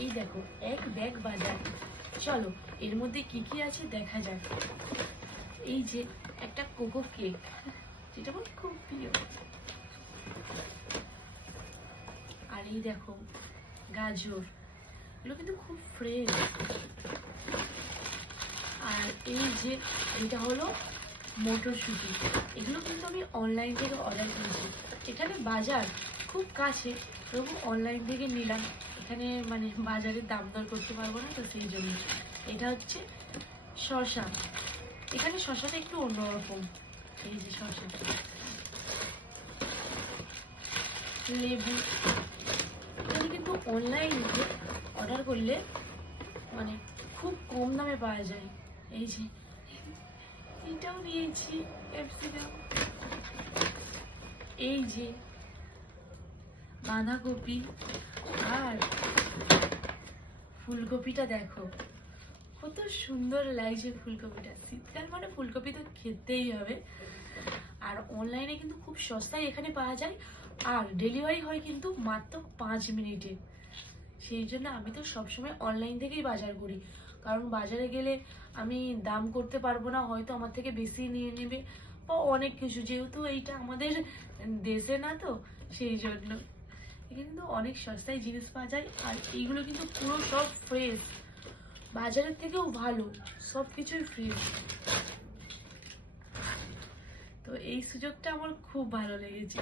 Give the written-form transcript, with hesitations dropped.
এই দেখো এক ব্যাগ বাজার। চলো এর মধ্যে কি কি আছে দেখা যাক। এই যে একটা কোকো কেক, যেটা আমার খুব প্রিয়। আর এই দেখো গাজর, এগুলো কিন্তু খুব ফ্রেশ। আর এই যে এটা হলো মটরশুঁটি, এগুলো কিন্তু আমি অনলাইন থেকে অর্ডার করেছি। এখানে বাজার খুব কাছে, তবু অনলাইন থেকে নিলাম। এখানে মানে বাজারের দাম দর করতে পারবো না, তো সেই জন্য। এটা হচ্ছে শসা, এখানে শসাটা একটু অন্যরকম। এই যে শসা, লেবু। এখানে কিন্তু অনলাইনে অর্ডার করলে মানে খুব কম দামে পাওয়া যায়। এই যে এটাও নিয়েছি ক্যাপসিকাম। এই যে বাঁধাকপি আর ফুলকপিটা দেখো কত সুন্দর লাগছে। ফুলকপিটা শীতকাল মানে ফুলকপি তো খেতেই হবে। আর অনলাইনে কিন্তু খুব সস্তায় এখানে পাওয়া যায়, আর ডেলিভারি হয় কিন্তু মাত্র 5 মিনিটে। সেই জন্য আমি তো সবসময় অনলাইন থেকেই বাজার করি, কারণ বাজারে গেলে আমি দাম করতে পারবো না, হয়তো আমার থেকে বেশি নিয়ে নেবে বা অনেক কিছু, যেহেতু এইটা আমাদের দেশে না, তো সেই জন্য কিন্তু অনেক সস্তায় জিনিস পাওয়া যায়। আর এইগুলো কিন্তু পুরো সব ফ্রেশ, বাজারের থেকেও ভালো, সব কিছুই ফ্রেশ। তো এই সুযোগটা আমার খুব ভালো লেগেছে।